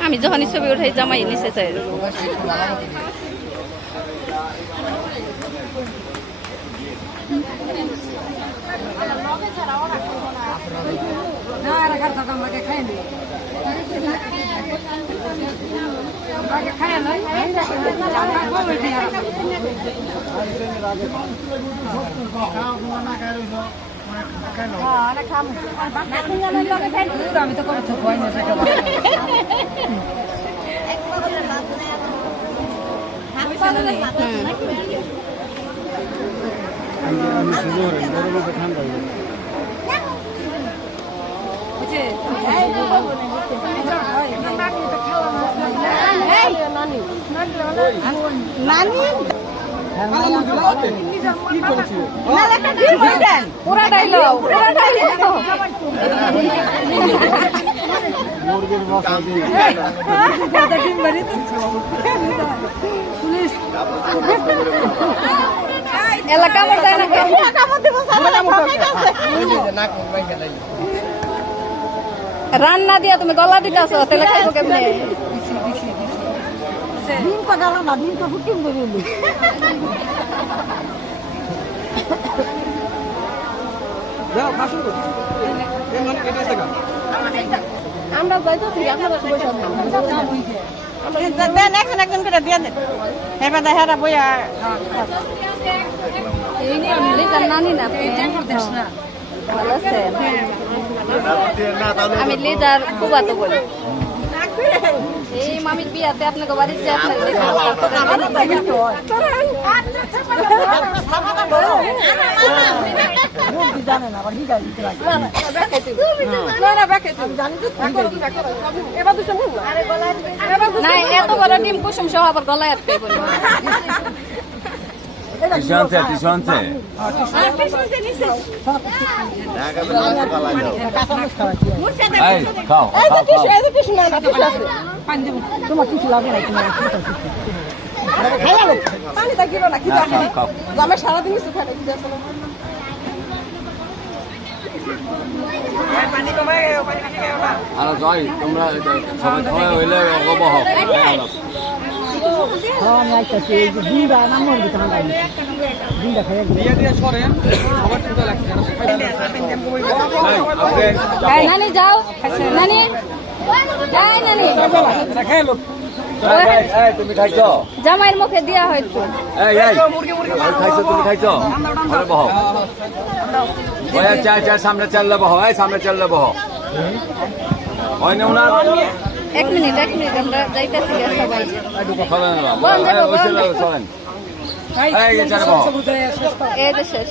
আমি যখনই ছবি উঠাই জামাই নিচে চাই আমি তো করে এলাকা রান্না দিয়া তুমি গলা দিতেছ তাহলে খাইবো কেমনে ডিম পাগালা না ডিম তো ফুটিং করে দিলি যাও খাসুন তো এই মানে কেটে আছে আমরা বাইতো থেকে আপনারা সবাই সব দেন এখন একজন করে দিয়ে দেন এবার দেখা বইয়া এই নিয়ে লিজার নানি না ভালো আছে আমি লিজার ফুবাতো বলি এই মামির বিয়াতে আপনাকে বাড়িতে না এত বড় ডিম কুসুম সহ আবার গলায় আটকে বলি তোমার কিছু লাগে না সারাদিন আর জয় তোমরা সবাই খাওয়া হইলে অবহ আমি আইতাছি এই যে ডিমটা নাম দিতে হবে ডিমটা খাই দিয়ে দিয়ে সরেন আবার চিন্তা লাগছে নানি যাও নানি যাই নানি খেয়ে লোক তুমি খাইছো জামাইয়ের মুখে দেওয়া হয়তো খাইছো তুমি খাইছো বহ চার সামনে চাললে বহ সামনে চাললে বহ হয় না ওনার এক মিনিট আমরা যাইতেছি সবাই চলেন এই যে শেষ